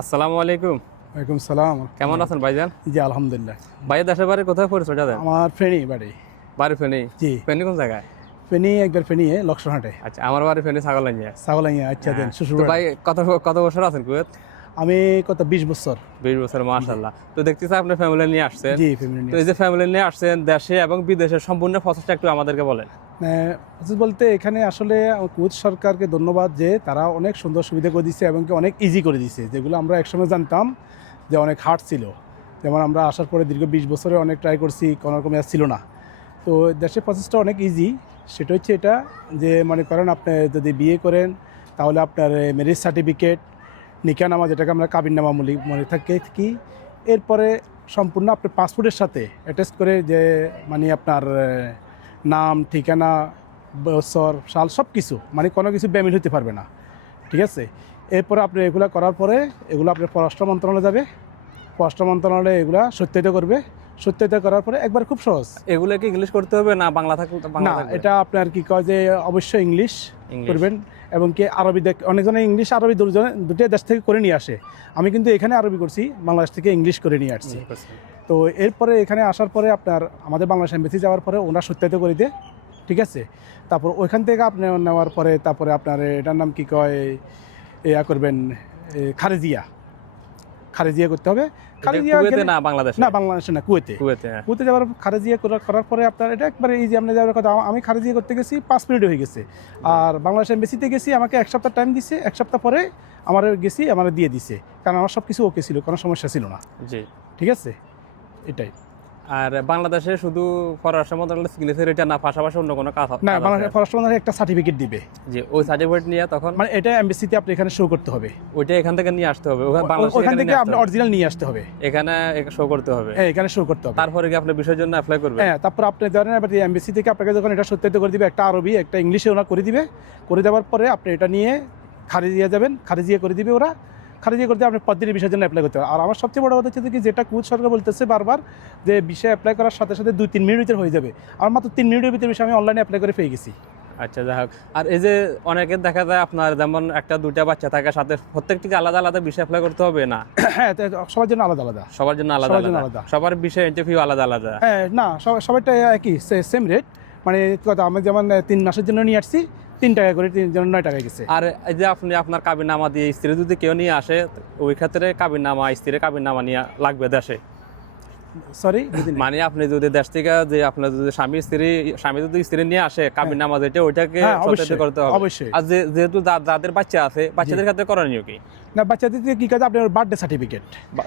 আসসালামু আলাইকুম। ওয়ালাইকুম সালাম। কেমন আছেন ভাইজান? জি আলহামদুলিল্লাহ। ভাইয়া দেশের বাড়ি কোথায় পরিচয়টা দেন আমার ফেনি বাড়ি। বাড়ি ফেনি? জি। ফেনি কোন জায়গায়? ফেনি একবার ফেনি লক্ষণহাটে আচ্ছা আমার বাড়ি ফেনি ছাগল নিয়ে ছাগলাইয়া আচ্ছা দেন শ্বশুর ভাই কত কত বছর আছেন কুয়েত? আমি কত বিশ বছর। বিশ বছর মাশাল্লাহ তো দেখতেছি আপনি ফ্যামিলি নিয়ে আসছেন। জি ফ্যামিলি তো এই যে ফ্যামিলি নিয়ে আসছেন দেশে এবং বিদেশে সম্পূর্ণ প্রসেসটা একটু আমাদেরকে বলেন। বলতে এখানে আসলে কুয়েত সরকারকে ধন্যবাদ যে তারা অনেক সুন্দর সুবিধা করে দিচ্ছে এবং অনেক ইজি করে দিচ্ছে যেগুলো আমরা একসময় জানতাম যে অনেক হার্ড ছিল। যেমন আমরা আসার পরে দীর্ঘ বিশ বছরে অনেক ট্রাই করছি, কোনো রকম ছিল না। তো দেশের প্রসেসটা অনেক ইজি সেটা হচ্ছে এটা যে মনে করেন আপনি যদি বিয়ে করেন, তাহলে আপনার ম্যারেজ সার্টিফিকেট নিকানামা যেটাকে আমরা কাবিননামা বলি, মনে থাকে কি? এরপরে সম্পূর্ণ আপনার পাসপোর্টের সাথে অ্যাটাচ করে যে মানে আপনার নাম ঠিকানা বছর সাল সব কিছু মানে কোনো কিছু ব্যামিল হতে পারবে না। ঠিক আছে? এরপরে আপনি এগুলো করার পরে এগুলো আপনার পররাষ্ট্র মন্ত্রণালয়ে যাবে। পররাষ্ট্র মন্ত্রণালয়ে এগুলো সত্যায়িত করবে। সত্যায়িত করার পরে একবার খুব সহজ। এগুলো কি ইংলিশ করতে হবে না বাংলা থাকবে বাংলা না এটা আপনার কি কয় যে অবশ্যই ইংলিশ। করবেন এবং কি আরবি দেখ অনেকজনে ইংলিশ আরবি দুজনে দুটো দেশ থেকে করে নিয়ে আসে। আমি কিন্তু এখানে আরবি করছি বাংলাদেশ থেকে ইংলিশ করে নিয়ে আসছি। তো এরপরে এখানে আসার পরে আপনার আমাদের বাংলাদেশ এম্বাসি যাওয়ার পরে ওনারা সত্যায়িত করে দিয়ে ঠিক আছে? তারপর ওইখান থেকে আপনি নেওয়ার পরে তারপরে আপনার এটার নাম কি কয়? ইয়া করবেন খারেজিয়া। খারেজিয়া করতে হবে। খারেজিয়া না বাংলাদেশে? না বাংলাদেশে না কুয়েতে। কুয়েতে হ্যাঁ। কুয়েতে যাওয়ার খারেজিয়া করার পরে আপনার এটা একবারে ইজি আপনি যাওয়ার কথা। আমি খারেজিয়া করতে গেছি পাঁচ মিনিট হয়ে গেছে। আর বাংলাদেশ এম্বাসিতে গেছি আমাকে এক সপ্তাহ টাইম দিছে। এক সপ্তাহ পরে আমার গেছি আমার দিয়ে দিছে। কারণ আমার সব কিছু ওকে ছিল কোনো সমস্যা ছিল না। জি। ঠিক আছে? এটাই। আর বাংলাদেশে শুধু পররাষ্ট্র মন্ত্রণালয়ের সিগনেচার এটা না পাশাপাশি অন্য কোনো কাজ না বাংলাদেশ পররাষ্ট্র মন্ত্রণালয় একটা সার্টিফিকেট দিবে। জি ওই সার্টিফিকেট নিয়ে তখন মানে এটা এমবিসিতে আপনি এখানে শো করতে হবে। ওইটা এখান থেকে নিয়ে আসতে হবে ওখানে বাংলাদেশে ওখান এখানে থেকে আপনি অরিজিনাল নিয়ে আসতে হবে। এখানে শো করতে হবে। হ্যাঁ এখানে শো করতে হবে। তারপরে কি আপনি বিষয়ের জন্য অ্যাপ্লাই করবেন? হ্যাঁ তারপর আপনি ধরেন এবার এমবিসি থেকে আপনাকে যখন এটা সত্যায়িত করে দিবে একটা আরবি একটা ইংলিশে ওরা করে দিবে। করে দেওয়ার পরে আপনি এটা নিয়ে খারিজিয়া যাবেন খারিজিয়া করে দিবে ওরা। খারিজিয়া করতে আপনি পদ্ধতির বিষয়ের জন্য অ্যাপ্লাই করতে হবে। আর আমার সবচেয়ে বড় কথা হচ্ছে কি যেটা কুচ সরকার বলতেছে বারবার যে বিষয় অ্যাপ্লাই করার সাথে সাথে দুই তিন মিনিটের হয়ে যাবে। আর মাত্র তিন মিনিটের ভিতরে বিষয় আমি অনলাইনে অ্যাপ্লাই করে পেয়ে গেছি। আচ্ছা যাই হোক। আর এই যে অনেকের দেখা যায় আপনার যেমন একটা দুইটা বাচ্চা থাকে সাথে প্রত্যেকটিকে আলাদা আলাদা বিষয় অ্যাপ্লাই করতে হবে না? হ্যাঁ সবার জন্য আলাদা আলাদা। সবার জন্য আলাদা আলাদা। সবার বিষয় ইন্টারভিউ আলাদা আলাদা। হ্যাঁ না সবাই সবাইটা একই সেম রেট মানে কথা আমি যেমন তিন মাসের জন্য নিয়ে আসছি তিন টাকা করে তিন জন নয় টাকা গেছে। আর এই যে আপনি আপনার কাবির নামা দিয়ে স্ত্রী যদি কেউ নিয়ে আসে ওই ক্ষেত্রে কাবির নামা স্ত্রীর কাবির নামা নিয়ে লাগবে দেশে। সরি মানে আপনি যদি দেশ থেকে যে আপনার যদি স্বামী স্ত্রী স্বামী যদি স্ত্রী নিয়ে আসে কাবির নামা যেটা ওইটাকে হ্যাঁ, অবশ্যই, করতে হবে। অবশ্যই। আর যে- যেহেতু যাদের বাচ্চা আছে বাচ্চাদের ক্ষেত্রে করণীয় কি? না বাচ্চাদের কি কাজ? আপনার বার্থডে সার্টিফিকেট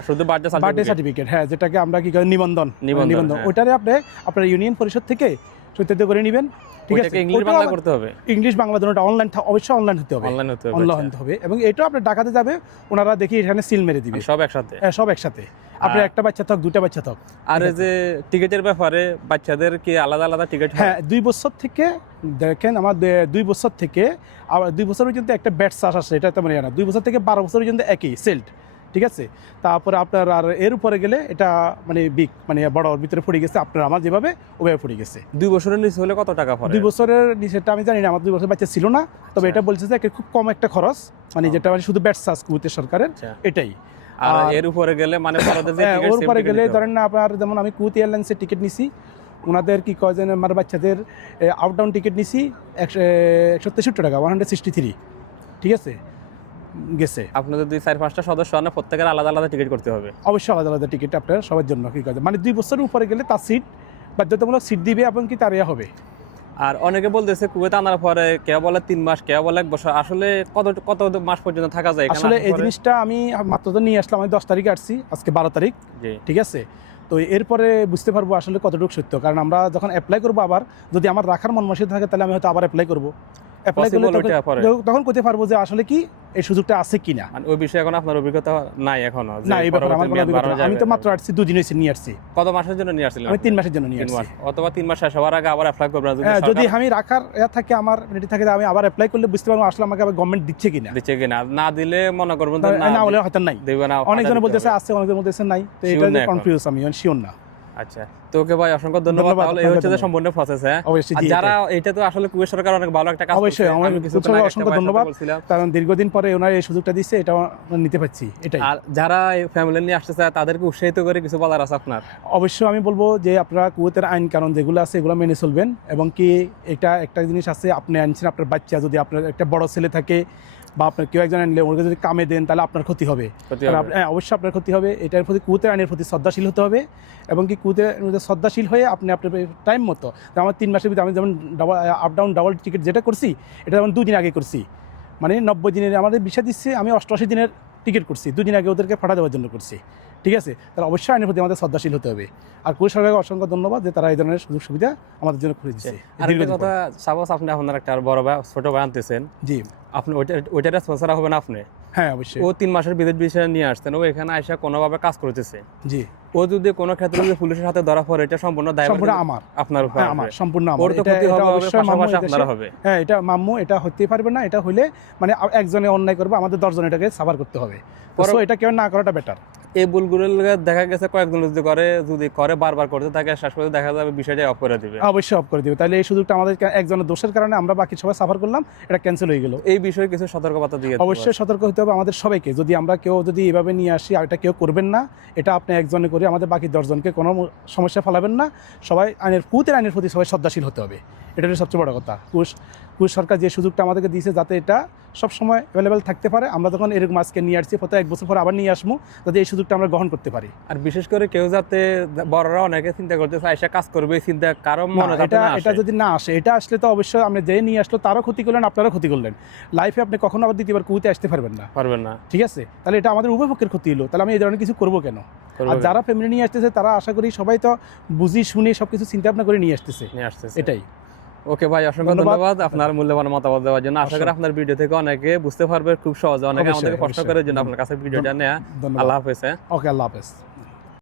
শুধু বার্থডে সার্টিফিকেট হ্যাঁ যেটাকে আমরা কি করি? নিবন্ধন। নিবন্ধন, নিবন্ধন। হ্যাঁ। ওইটারে আপনি আপনার ইউনিয়ন পরিষদ থেকে সত্যায়িত করে নেবেন ঠিক আছে? ইংলিশ বাংলা করতে হবে। ইংলিশ বাংলা দুটোটা অনলাইন অবশ্যই অনলাইন হতে হবে। অনলাইন হতে হবে অনলাইন আচ্ছা। হতে হবে। এবং এটাও আপনার ঢাকাতে যাবে ওনারা দেখি এখানে সিল মেরে দিবে। সব একসাথে? হ্যাঁ, সব একসাথে। আপনার একটা বাচ্চা থাক দুটা বাচ্চা থাক। আর এই যে টিকিটের ব্যাপারে বাচ্চাদের কি আলাদা আলাদা টিকিট হ্যাঁ? দুই বছর থেকে দেখেন আমার দুই বছর থেকে আবার দুই বছর পর্যন্ত একটা ব্যাট চাষ আসে এটা তেমন ইয়ে না। দুই বছর থেকে বারো বছর পর্যন্ত একই সেল্ট ঠিক আছে? তারপরে আপনার আর এর উপরে গেলে এটা মানে বিগ মানে বড় ভিতরে পড়ে গেছে আপনার আমার যেভাবে ওভাবে পড়ে গেছে। দুই বছরের নিচে হলে কত টাকা দুই বছরের নিচেটা আমি জানি না আমার দুই বছর বাচ্চা ছিল না তবে আচ্ছা। এটা বলছে যে খুব কম একটা খরচ মানে যেটা মানে শুধু ব্যাট চাষ কুয়েতের সরকারের আচ্ছা। এটাই। আর এর উপরে গেলে মানে হ্যাঁ, ওর same পরে ticket গেলে ধরেন না আপনার যেমন আমি কুয়েত এয়ারলাইন্সের টিকিট নিছি ওনাদের কি কয় যেন আমার বাচ্চাদের আউট ডাউন টিকিট নিছি একশো একশো তেষট্টি টাকা ওয়ান হান্ড্রেড সিক্সটি থ্রি ঠিক আছে? গেছে। আপনাদের দুই চার পাঁচটা সদস্য আনে প্রত্যেকের আলাদা আলাদা টিকিট করতে হবে। অবশ্যই আলাদা আলাদা টিকিট আপনার সবার জন্য কি কাজ মানে দুই বছরের উপরে গেলে তার সিট বাধ্যতামূলক সিট দিবে এবং কি তার হবে। আর অনেকে বলতেছে কুয়েত আনার পরে কেউ বলে তিন মাস কেউ বলে এক বছর। আসলে কত কত মাস পর্যন্ত থাকা যায় আসলে এই জিনিসটা আমি মাত্র তো নিয়ে আসলাম আমি দশ তারিখে আসছি আজকে বারো তারিখ ঠিক আছে? তো এরপরে বুঝতে পারব আসলে কতটুকু সত্য কারণ আমরা যখন অ্যাপ্লাই করব আবার যদি আমার রাখার মন থাকে তাহলে আমি হয়তো আবার অ্যাপ্লাই করব। অ্যাপ্লাই করলে। তখন- করতে পারব যে আসলে কি এই সুযোগটা আছে কিনা। মানে ওই বিষয়ে এখন আপনার অভিজ্ঞতা নাই এখনও না এই ব্যাপারে আমার কোনো অভিজ্ঞতা আমি তো। মাত্র আসছি দুদিন হয়েছে নিয়ে আসছি। কত মাসের জন্য নিয়ে আসছিলেন আমি তিন মাসের জন্য নিয়ে আসছি। অথবা তিন মাস আগে আবার অ্যাপ্লাই যদি হ্যাঁ, যদি আমি রাখার ইয়া থাকে আমার রেডি থাকে আমি আবার অ্যাপ্লাই করলে বুঝতে পারব আসলে আমাকে আবার গভর্নমেন্ট দিচ্ছে কিনা। দিচ্ছে কিনা। না দিলে মনে করবেন না হলে হয়তো নাই। দেবে না অনেকজনে বলতেছে। আছে অনেকজন বলতেছে নাই। তো এটা কনফিউজ আমি শিওর না। আচ্ছা তো ওকে ভাই অসংখ্য ধন্যবাদ। তাহলে এই হচ্ছে যে সম্পূর্ণ প্রসেস হ্যাঁ? যারা এটা তো আসলে কুয়েত সরকার অনেক ভালো একটা কাজ অবশ্যই। আমার অসংখ্য ধন্যবাদ। কারণ দীর্ঘদিন পরে ওনার এই সুযোগটা দিচ্ছে এটা নিতে পারছি এটাই। আর যারা ফ্যামিলি নিয়ে আসতে চায় তাদেরকে উৎসাহিত করে কিছু বলার আছে আপনার? অবশ্যই আমি বলব যে আপনারা কুয়েতের আইন কারণ যেগুলো আছে এগুলো মেনে চলবেন। এবং কি এটা একটা জিনিস আছে আপনি আনছেন আপনার বাচ্চা যদি আপনার একটা বড় ছেলে থাকে বা আপনার কেউ একজন আনলে ওকে যদি কামে দেন তাহলে আপনার ক্ষতি হবে। হ্যাঁ, অবশ্যই আপনার ক্ষতি হবে। এটার প্রতি কুতে আইনের প্রতি শ্রদ্ধাশীল হতে হবে এবং কি মধ্যে শ্রদ্ধাশীল হয়ে আপনি আপনার টাইম মতো তো আমার তিন মাসের ভিতরে আমি যেমন double up down double ticket যেটা করছি এটা যেমন দুদিন আগে করছি। মানে নব্বই দিনের আমাদের বিষয় দিচ্ছে আমি অষ্টআশি দিনের টিকিট করছি। দুদিন আগে ওদেরকে ফাটা দেওয়ার জন্য করছি। ঠিক আছে? তাহলে অবশ্যই আইনের প্রতি আমাদের শ্রদ্ধাশীল হতে হবে। আর কুয়েত সরকারকে অসংখ্য ধন্যবাদ যে তারা এই ধরনের সুযোগ সুবিধা আমাদের জন্য করে দিচ্ছে আর কথা। সাপোজ আপনি আপনার একটা বড় ভাই ছোট ভাই আনতেছেন। জি। আপনি ওইটা ওইটা স্পন্সর হবেন আপনি? হ্যাঁ অবশ্যই। ও তিন মাসের বিদেশ বিষয় নিয়ে আসতেন ও এখানে আইসা কোনোভাবে কাজ করতেছে। জি। ও যদি কোনো ক্ষেত্রে যদি পুলিশের সাথে ধরা পড়ে এটা সম্পূর্ণ দায় সম্পূর্ণ আমার। আপনার উপর হ্যাঁ, আমার সম্পূর্ণ আমার। ওর তো এটা- ক্ষতি হবে অবশ্যই পাশাপাশি এই হবে। হ্যাঁ এটা মাম্মু এটা হতেই পারবে না এটা হলে মানে একজনে অন্যায় করবে আমাদের দশজন এটাকে সাফার করতে হবে। সো এটা কেউ না করাটা বেটার এই ভুলগুলো দেখা গেছে কয়েকজন যদি করে যদি করে বারবার করতে থাকে শেষ করে দেখা যাবে বিষয়টা অফ করে দিবে। অবশ্যই অফ করে দিবে। তাহলে এই সুযোগটা আমাদের একজনের দোষের কারণে আমরা বাকি সবাই সাফার করলাম এটা ক্যান্সেল হয়ে গেল। এই বিষয়ে কিছু সতর্কবার্তা দিয়ে অবশ্যই সতর্ক হতে হবে আমাদের সবাইকে। যদি আমরা কেউ যদি এভাবে নিয়ে আসি আর এটা কেউ করবেন না এটা আপনি একজনে করে আমাদের বাকি দশজনকে কোনো সমস্যা ফেলাবেন না। সবাই আইনের কুতের আইনের প্রতি সবাই শ্রদ্ধাশীল হতে হবে। এটা হচ্ছে সবচেয়ে বড় কথা। কুশ কুশ সরকার যে সুযোগটা আমাদেরকে দিয়েছে যাতে এটা সবসময় অ্যাভেলেবেল থাকতে পারে আমরা যখন এরকম আজকে নিয়ে আসছি প্রত্যেক এক বছর পর আবার নিয়ে আসব যাতে এই সুযোগটা আমরা গ্রহণ করতে পারি। আর বিশেষ করে কেউ যাতে বড়রা অনেকে চিন্তা করতেছে আইসা কাজ করবে এই চিন্তা কারও মনে যাতে এটা এটা যদি না আসে এটা আসলে তো অবশ্যই আপনি যে নিয়ে আসলো তারও ক্ষতি করলেন আপনারও ক্ষতি করলেন। লাইফে আপনি কখনো আবার দ্বিতীয়বার কুইতে আসতে পারবেন না। পারবেন না। ঠিক আছে? তাহলে এটা আমাদের উভয় পক্ষের ক্ষতি হলো। তাহলে আমি এই ধরনের কিছু করব কেন? আর যারা ফ্যামিলি নিয়ে আসতেছে তারা আশা করি সবাই তো বুঝি শুনে সবকিছু চিন্তা ভাবনা করে নিয়ে আসতেছে। নিয়ে আসতেছে। এটাই। ওকে ভাই অসংখ্য ধন্যবাদ। আপনার মূল্যবান মতামত দেওয়ার জন্য। আশা করি আপনার ভিডিও থেকে অনেকে বুঝতে পারবে খুব সহজে। অনেকে আমাদেরকে কষ্ট করার করে জন্য আপনার কাছে ভিডিওটা নেয়া। আল্লাহ হাফেজ হ্যাঁ। ওকে আল্লাহ হাফেজ।